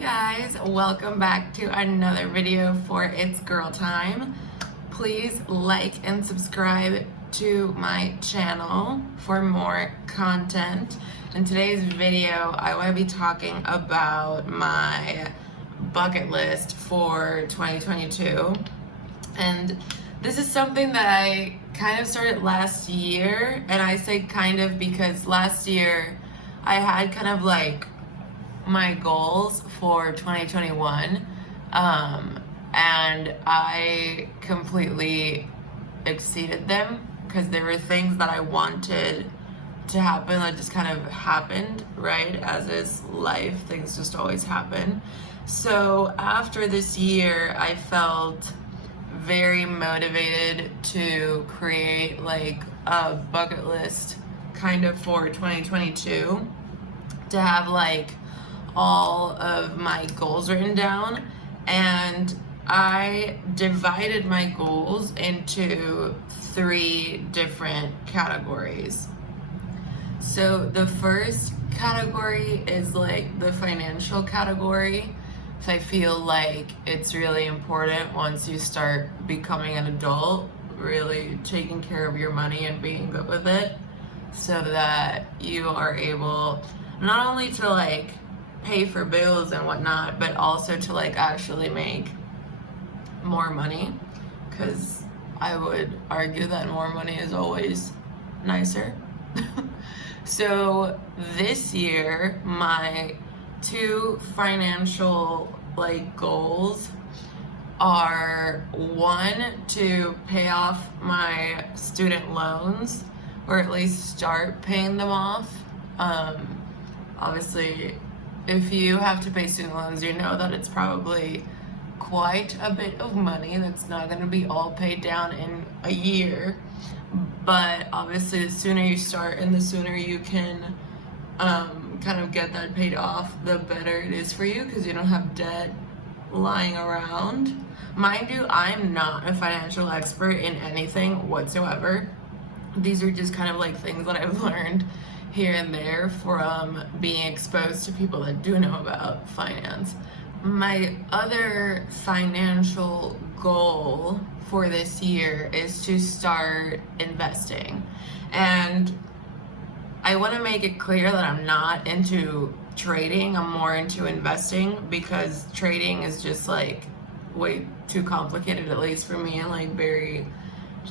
Guys, welcome back to another video for It's Girl Time. Please like and subscribe to my channel for more content. In today's video, I want to be talking about my bucket list for 2022. And this is something that I kind of started last year, and I say kind of because last year I had kind of like my goals for 2021, and I completely exceeded them because there were things that I wanted to happen that just kind of happened, right? As is life, things just always happen. So after this year, I felt very motivated to create like a bucket list kind of for 2022, to have like all of my goals written down, and I divided my goals into 3 different categories. So the first category is like the financial category. So I feel like it's really important once you start becoming an adult, really taking care of your money and being good with it, so that you are able not only to like pay for bills and whatnot, but also to like actually make more money, because I would argue that more money is always nicer. So this year, my 2 financial like goals are 1, to pay off my student loans, or at least start paying them off. Obviously, if you have to pay student loans, you know that it's probably quite a bit of money that's not going to be all paid down in a year. But obviously, the sooner you start and the sooner you can kind of get that paid off, the better it is for you, because you don't have debt lying around. Mind you, I'm not a financial expert in anything whatsoever. These are just kind of like things that I've learned here and there from being exposed to people that do know about finance. My other financial goal for this year is to start investing. And I want to make it clear that I'm not into trading, I'm more into investing, because trading is just like way too complicated, at least for me, and like very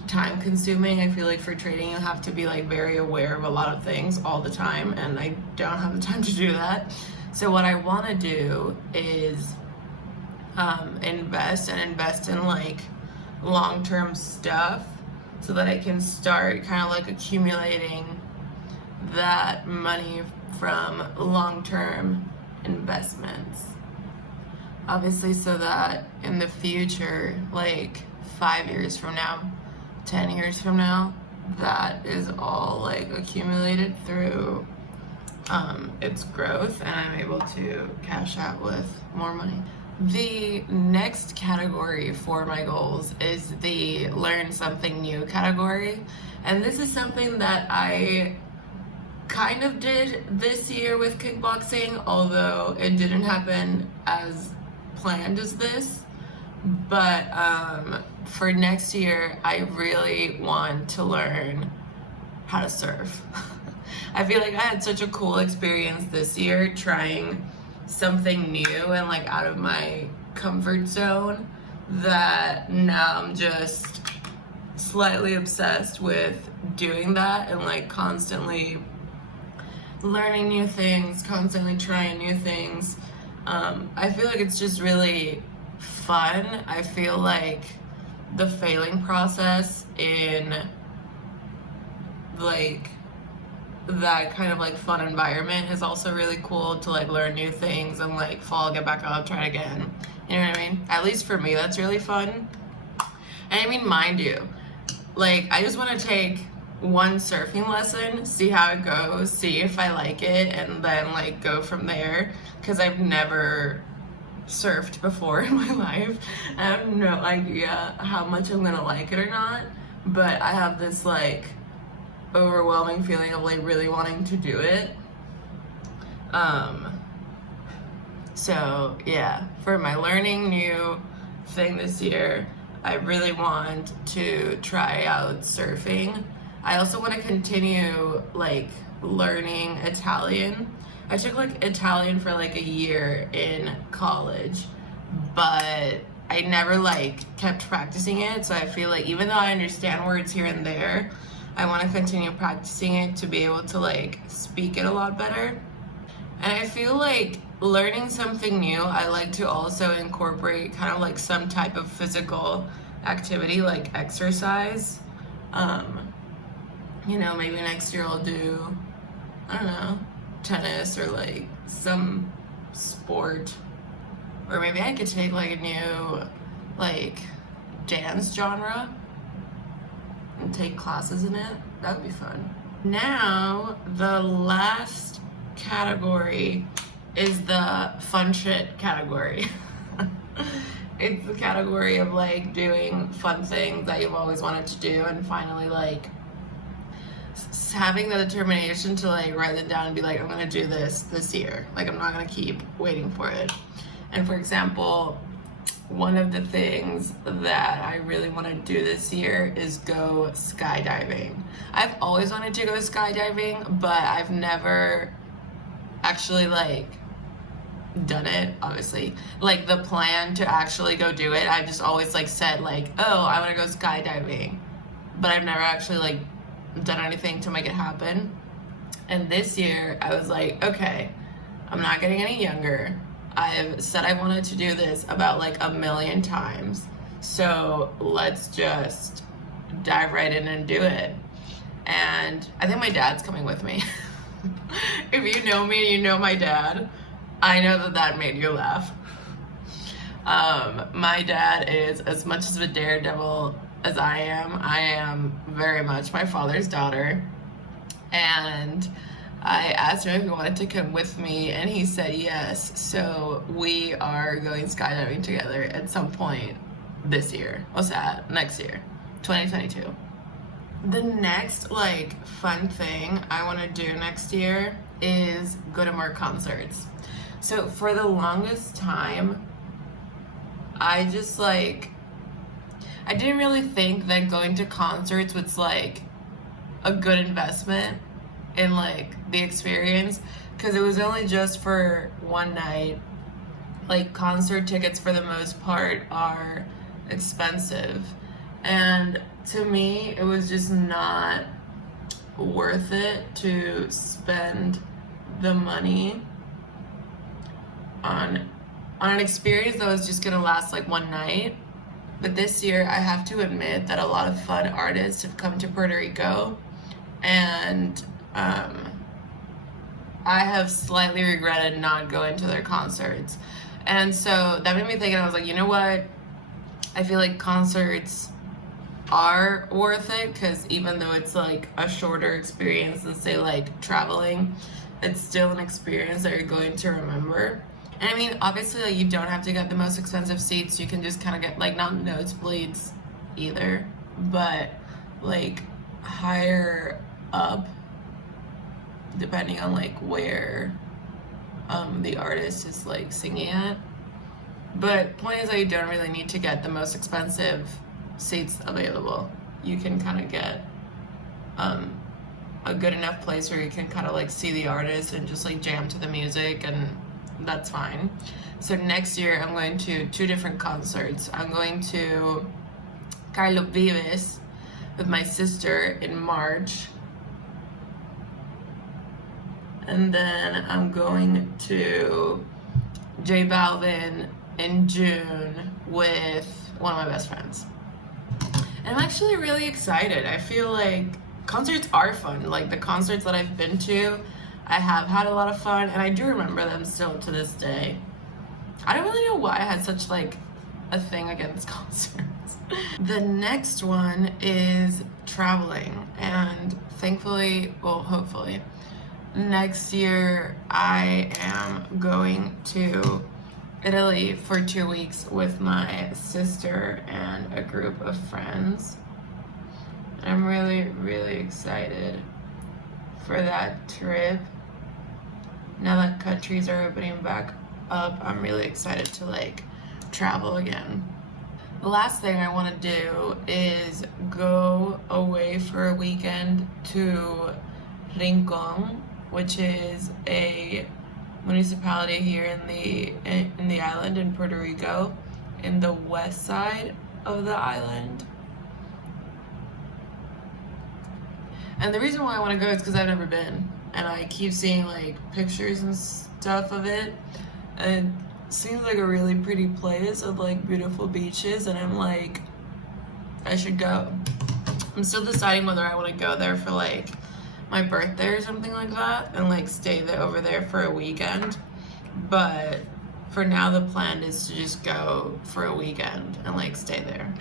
time consuming. I feel like for trading you have to be like very aware of a lot of things all the time, and I don't have the time to do that. So what I want to do is invest in like long-term stuff, so that I can start kind of like accumulating that money from long-term investments, obviously, so that in the future, like 5 years from now, 10 years from now, that is all like accumulated through its growth, and I'm able to cash out with more money. The next category for my goals is the learn something new category, and this is something that I kind of did this year with kickboxing, although it didn't happen as planned as this. But for next year, I really want to learn how to surf. I feel like I had such a cool experience this year trying something new and like out of my comfort zone, that now I'm just slightly obsessed with doing that and like constantly learning new things, constantly trying new things. I feel like it's just really fun. I feel like the failing process in like that kind of like fun environment is also really cool, to like learn new things and like fall, get back up, try again. You know what I mean? At least for me, that's really fun. And I mean, mind you, like I just want to take 1 surfing lesson, see how it goes, see if I like it, and then like go from there, because I've never surfed before in my life. I have no idea how much I'm gonna like it or not, but I have this like overwhelming feeling of like really wanting to do it. So yeah, for my learning new thing this year, I really want to try out surfing. I also want to continue like learning Italian. I took like Italian for like a year in college, but I never like kept practicing it. So I feel like even though I understand words here and there, I want to continue practicing it to be able to like speak it a lot better. And I feel like learning something new, I like to also incorporate kind of like some type of physical activity, like exercise. Um, maybe next year I'll do, I don't know, tennis or like some sport. Or maybe I could take like a new, like, dance genre and take classes in it. That would be fun. Now, the last category is the fun shit category. It's the category of like doing fun things that you've always wanted to do and finally like having the determination to like write it down and be like, I'm gonna do this year. Like, I'm not gonna keep waiting for it. And for example, one of the things that I really want to do this year is go skydiving. I've always wanted to go skydiving, but I've never actually like done it, obviously. Like the plan to actually go do it, I've just always like said like, oh, I want to go skydiving. But I've never actually like done anything to make it happen. And this year I was like, okay, I'm not getting any younger. I've said I wanted to do this about like a million times. So let's just dive right in and do it. And I think my dad's coming with me. If you know me and you know my dad, I know that that made you laugh. My dad is as much of a daredevil as I am. I am very much my father's daughter. And I asked him if he wanted to come with me, and he said yes. So we are going skydiving together at some point this year. What's that? Next year, 2022. The next like fun thing I want to do next year is go to more concerts. So for the longest time, I just like, I didn't really think that going to concerts was like a good investment in like the experience, because it was only just for one night. Like concert tickets for the most part are expensive, and to me it was just not worth it to spend the money on an experience that was just gonna last like one night. But this year I have to admit that a lot of fun artists have come to Puerto Rico, and I have slightly regretted not going to their concerts. And so that made me think, and I was like, you know what? I feel like concerts are worth it, because even though it's like a shorter experience than say like traveling, it's still an experience that you're going to remember. And I mean, obviously, like, you don't have to get the most expensive seats. You can just kind of get like not nosebleeds either, but like higher up, depending on like where the artist is like singing at. But point is that you don't really need to get the most expensive seats available. You can kind of get a good enough place where you can kind of like see the artist and just like jam to the music, and that's fine. So next year I'm going to 2 different concerts. I'm going to Carlos Vives with my sister in March, and then I'm going to J Balvin in June with one of my best friends. And I'm actually really excited. I feel like concerts are fun. Like the concerts that I've been to, I have had a lot of fun, and I do remember them still to this day. I don't really know why I had such like a thing against concerts. The next one is traveling, and thankfully, well, hopefully, next year I am going to Italy for 2 weeks with my sister and a group of friends. I'm really, really excited for that trip now that countries are opening back up, I'm really excited to like travel again. The last thing I want to do is go away for a weekend to Rincon, which is a municipality here in the island in Puerto Rico, in the west side of the island. And the reason why I want to go is because I've never been, and I keep seeing like pictures and stuff of it, and it seems like a really pretty place with like beautiful beaches, and I'm like, I should go. I'm still deciding whether I want to go there for like my birthday or something like that and like stay there over there for a weekend, but for now the plan is to just go for a weekend and like stay there.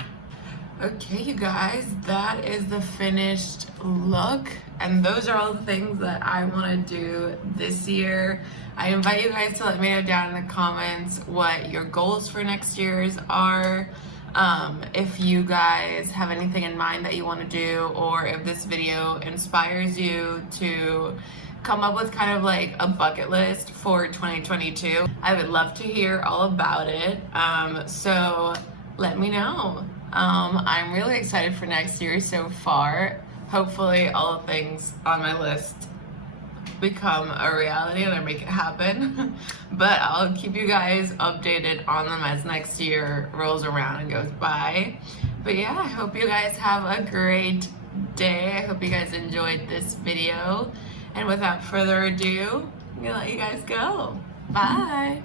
Okay, you guys, that is the finished look, and those are all the things that I want to do this year. I invite you guys to let me know down in the comments what your goals for next year's are. If you guys have anything in mind that you want to do, or if this video inspires you to come up with kind of like a bucket list for 2022, I would love to hear all about it. So let me know. I'm really excited for next year so far. Hopefully all the things on my list become a reality and I make it happen. But I'll keep you guys updated on them as next year rolls around and goes by. But yeah, I hope you guys have a great day. I hope you guys enjoyed this video. And without further ado, I'm gonna let you guys go. Bye.